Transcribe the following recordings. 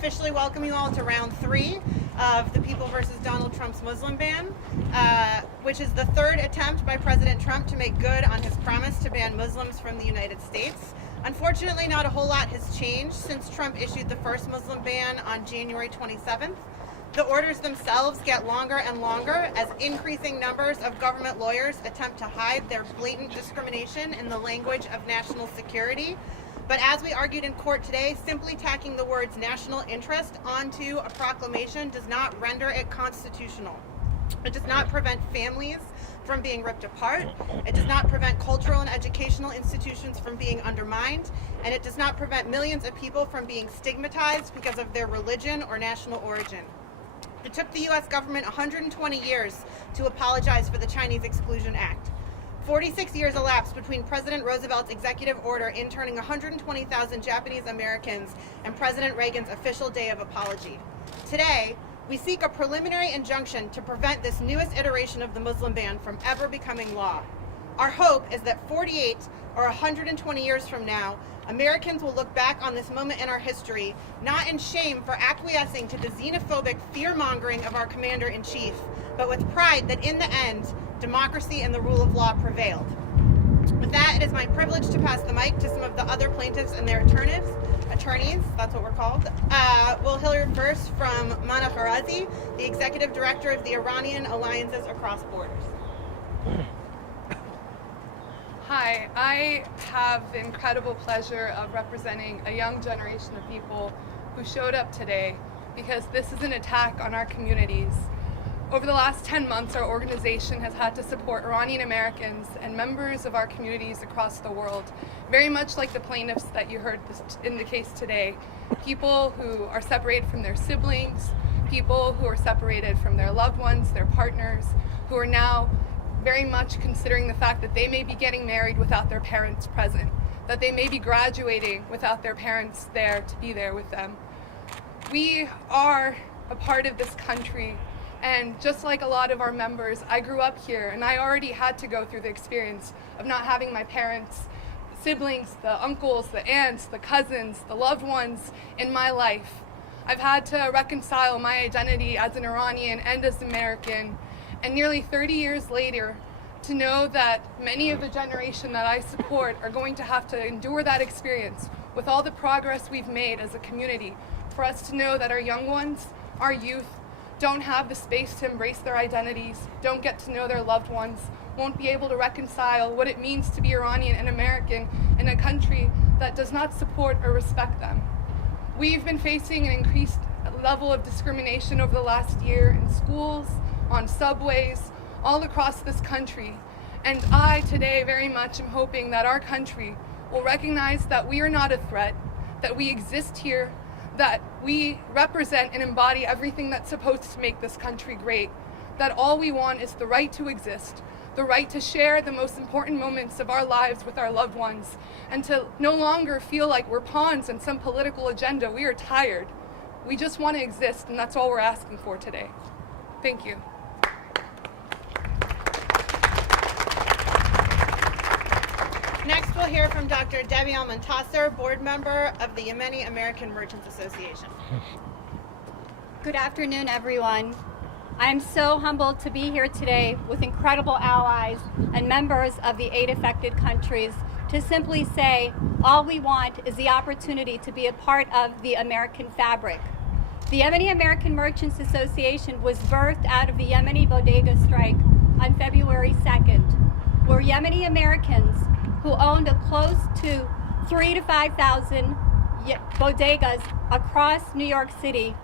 officially welcome you all to round 3 of the People versus Donald Trump's Muslim ban, which is the third attempt by President Trump to make good on his promise to ban Muslims from the United States. Unfortunately, not a whole lot has changed since Trump issued the first Muslim ban on January 27th. The orders themselves get longer and longer as increasing numbers of government lawyers attempt to hide their blatant discrimination in the language of national security. But as we argued in court today, simply tacking the words national interest onto a proclamation does not render it constitutional. It does not prevent families from being ripped apart. It does not prevent cultural and educational institutions from being undermined. And it does not prevent millions of people from being stigmatized because of their religion or national origin. It took the U.S. government 120 years to apologize for the Chinese Exclusion Act. 46 years elapsed between President Roosevelt's executive order interning 120,000 Japanese Americans and President Reagan's official day of apology. Today, we seek a preliminary injunction to prevent this newest iteration of the Muslim ban from ever becoming law. Our hope is that 48 or 120 years from now, Americans will look back on this moment in our history, not in shame for acquiescing to the xenophobic fear-mongering of our commander-in-chief, but with pride that in the end, democracy and the rule of law prevailed. With that, it is my privilege to pass the mic to some of the other plaintiffs and their attorneys, that's what we're called. We'll hear first from Mana Kharazi, the Executive Director of the Iranian Alliances Across Borders. Hi, I have the incredible pleasure of representing a young generation of people who showed up today because this is an attack on our communities. Over the last 10 months, our organization has had to support Iranian Americans and members of our communities across the world, very much like the plaintiffs that you heard in the case today. People who are separated from their siblings, people who are separated from their loved ones, their partners, who are now very much considering the fact that they may be getting married without their parents present, that they may be graduating without their parents there to be there with them. We are a part of this country, and just like a lot of our members, I grew up here and I already had to go through the experience of not having my parents, siblings, the uncles, the aunts, the cousins, the loved ones in my life. I've had to reconcile my identity as an Iranian and as American, and nearly 30 years later, to know that many of the generation that I support are going to have to endure that experience with all the progress we've made as a community, for us to know that our young ones, our youth, don't have the space to embrace their identities, don't get to know their loved ones, won't be able to reconcile what it means to be Iranian and American in a country that does not support or respect them. We've been facing an increased level of discrimination over the last year in schools, on subways, all across this country. And I today very much am hoping that our country will recognize that we are not a threat, that we exist here, that we represent and embody everything that's supposed to make this country great, that all we want is the right to exist, the right to share the most important moments of our lives with our loved ones, and to no longer feel like we're pawns in some political agenda. We are tired. We just want to exist, and that's all we're asking for today. Thank you. Next, we'll hear from Dr. Debbie Al-Muntasser, board member of the Yemeni American Merchants Association. Good afternoon, everyone. I'm so humbled to be here today with incredible allies and members of the 8 affected countries to simply say all we want is the opportunity to be a part of the American fabric. The Yemeni American Merchants Association was birthed out of the Yemeni bodega strike on February 2nd, where Yemeni Americans who owned a close to 3,000 to 5,000 bodegas across New York City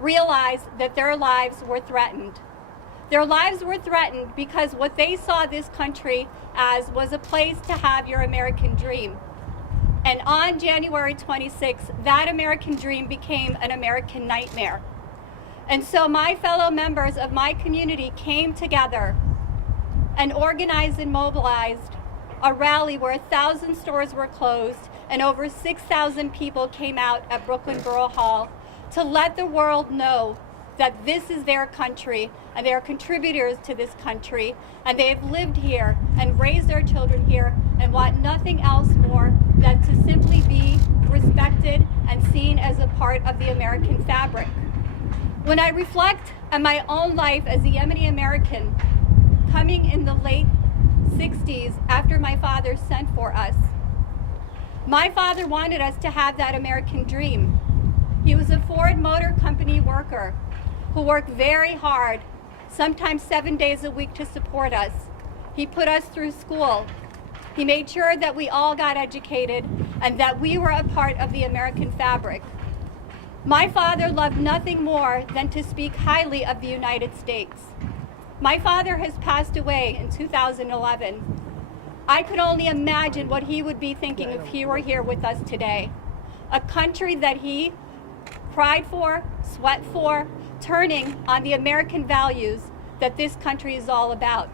realized that their lives were threatened. Their lives were threatened because what they saw this country as was a place to have your American dream. And on January 26th, that American dream became an American nightmare. And so my fellow members of my community came together and organized and mobilized a rally where 1,000 stores were closed and over 6,000 people came out at Brooklyn Borough Hall to let the world know that this is their country and they are contributors to this country and they have lived here and raised their children here and want nothing else more than to simply be respected and seen as a part of the American fabric. When I reflect on my own life as a Yemeni American, coming in the late 60s after my father sent for us, my father wanted us to have that American dream. He was a Ford Motor Company worker who worked very hard, sometimes 7 days a week, to support us. He put us through school. He made sure that we all got educated and that we were a part of the American fabric. My father loved nothing more than to speak highly of the United States. My father has passed away in 2011. I could only imagine what he would be thinking if he were here with us today. A country that he cried for, sweat for, turning on the American values that this country is all about.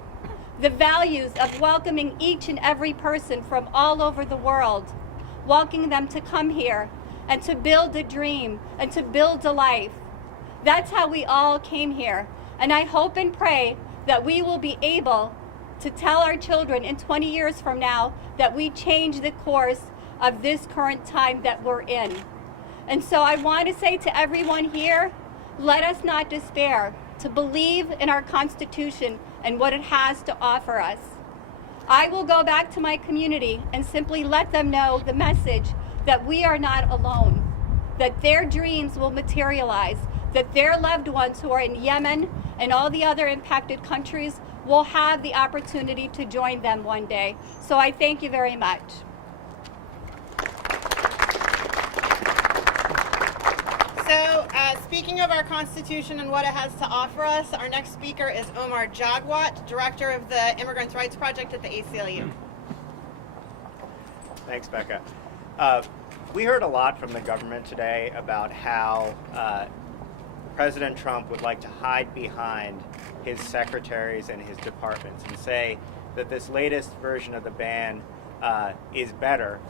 The values of welcoming each and every person from all over the world, welcoming them to come here and to build a dream and to build a life. That's how we all came here. And I hope and pray that we will be able to tell our children in 20 years from now that we changed the course of this current time that we're in. And so I want to say to everyone here, let us not despair, to believe in our Constitution and what it has to offer us. I will go back to my community and simply let them know the message that we are not alone, that their dreams will materialize, that their loved ones who are in Yemen and all the other impacted countries will have the opportunity to join them one day. So I thank you very much. So, speaking of our Constitution and what it has to offer us, our next speaker is Omar Jagwat, Director of the Immigrants' Rights Project at the ACLU. Thanks, Becca. We heard a lot from the government today about how President Trump would like to hide behind his secretaries and his departments and say that this latest version of the ban is better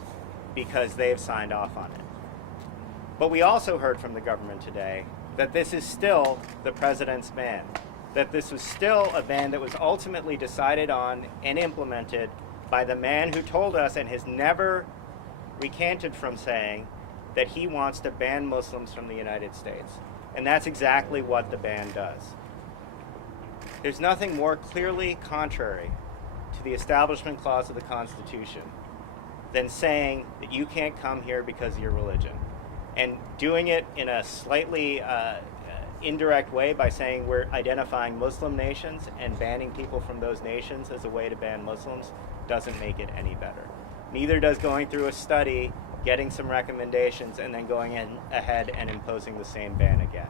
because they've signed off on it. But we also heard from the government today that this is still the president's ban, that this was still a ban that was ultimately decided on and implemented by the man who told us and has never recanted from saying that he wants to ban Muslims from the United States. And that's exactly what the ban does. There's nothing more clearly contrary to the Establishment Clause of the Constitution than saying that you can't come here because of your religion. And doing it in a slightly indirect way by saying we're identifying Muslim nations and banning people from those nations as a way to ban Muslims doesn't make it any better. Neither does going through a study, getting some recommendations, and then going ahead and imposing the same ban again.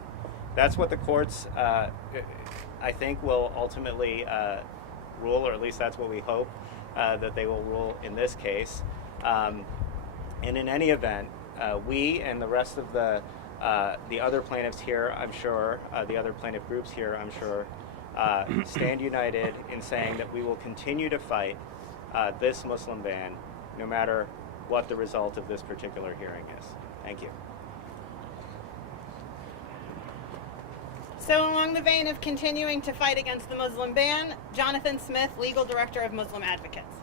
That's what the courts, I think, will ultimately rule, or at least that's what we hope that they will rule in this case. And in any event, we and the rest of the other plaintiffs here, I'm sure, the other plaintiff groups here, I'm sure, stand united in saying that we will continue to fight this Muslim ban no matter what the result of this particular hearing is. Thank you. So along the vein of continuing to fight against the Muslim ban, Jonathan Smith, Legal Director of Muslim Advocates.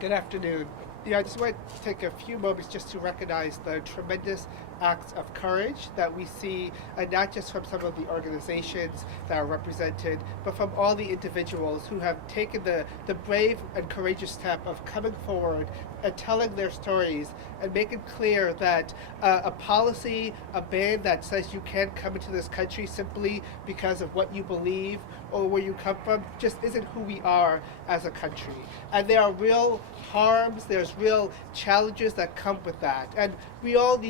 Good afternoon. I just want to take a few moments just to recognize the tremendous acts of courage that we see, not just from some of the organizations that are represented, but from all the individuals who have taken the brave and courageous step of coming forward and telling their stories and making clear that a policy, a ban that says you can't come into this country simply because of what you believe or where you come from just isn't who we are as a country. And there are real harms, there's real challenges that come with that. And we also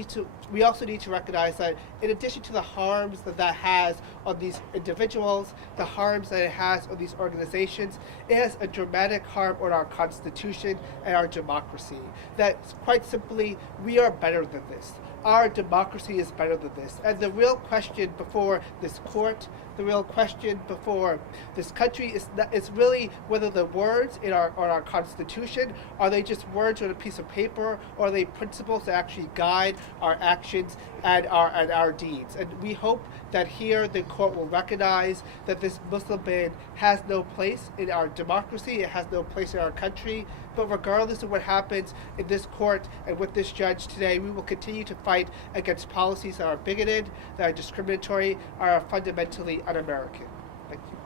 need to recognize that in addition to the harms that has on these individuals, the harms that it has on these organizations, it has a dramatic harm on our Constitution and our democracy. That quite simply, we are better than this. Our democracy is better than this. And the real question before this court, the real question before reform. This country is really whether the words in our Constitution, are they just words on a piece of paper, or are they principles that actually guide our actions and our deeds. And we hope that here the court will recognize that this Muslim ban has no place in our democracy, it has no place in our country. But regardless of what happens in this court and with this judge today, we will continue to fight against policies that are bigoted, that are discriminatory, are fundamentally un-American. Thank you.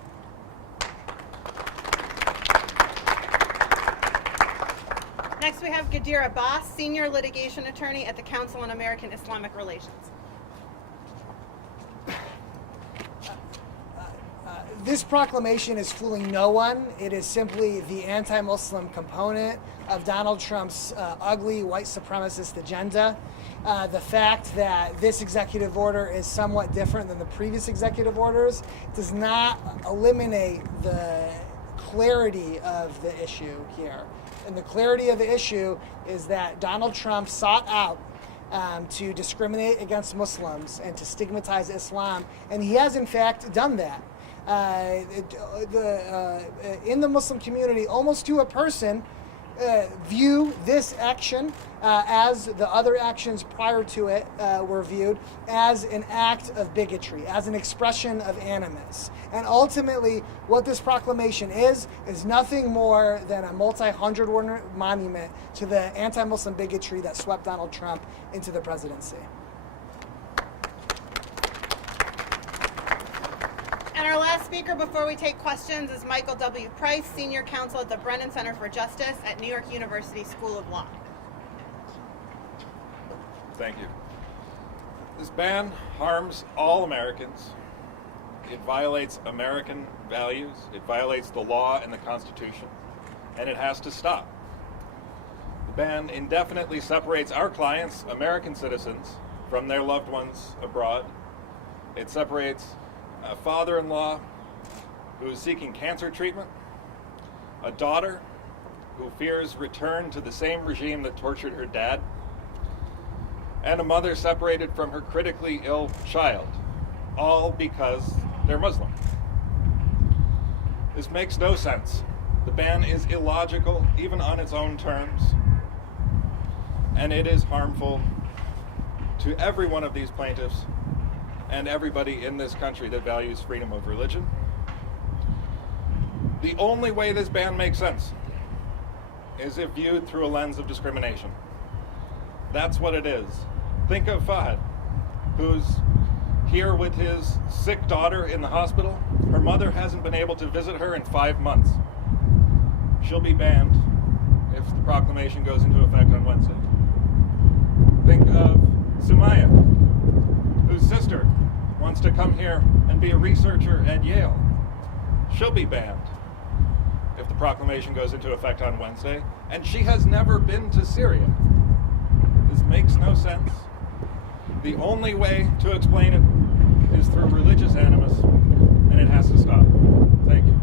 Next we have Gadir Abbas, Senior Litigation Attorney at the Council on American-Islamic Relations. This proclamation is fooling no one. It is simply the anti-Muslim component of Donald Trump's ugly white supremacist agenda. The fact that this executive order is somewhat different than the previous executive orders does not eliminate the clarity of the issue here. And the clarity of the issue is that Donald Trump sought out to discriminate against Muslims and to stigmatize Islam, and he has in fact done that. In the Muslim community, almost to a person, view this action as the other actions prior to it were viewed as an act of bigotry, as an expression of animus. And ultimately, what this proclamation is nothing more than a multi-hundred-word monument to the anti-Muslim bigotry that swept Donald Trump into the presidency. And our last speaker before we take questions is Michael W. Price, Senior Counsel at the Brennan Center for Justice at New York University School of Law. Thank you. This ban harms all Americans. It violates American values. It violates the law and the Constitution, and it has to stop. The ban indefinitely separates our clients, American citizens, from their loved ones abroad. It separates a father-in-law who is seeking cancer treatment, a daughter who fears return to the same regime that tortured her dad, and a mother separated from her critically ill child, all because they're Muslim. This makes no sense. The ban is illogical, even on its own terms, and it is harmful to every one of these plaintiffs and everybody in this country that values freedom of religion. The only way this ban makes sense is if viewed through a lens of discrimination. That's what it is. Think of Fahad, who's here with his sick daughter in the hospital. Her mother hasn't been able to visit her in 5 months. She'll be banned if the proclamation goes into effect on Wednesday. Think of Sumaya, whose sister wants to come here and be a researcher at Yale. She'll be banned if the proclamation goes into effect on Wednesday, and she has never been to Syria. This makes no sense. The only way to explain it is through religious animus, and it has to stop. Thank you.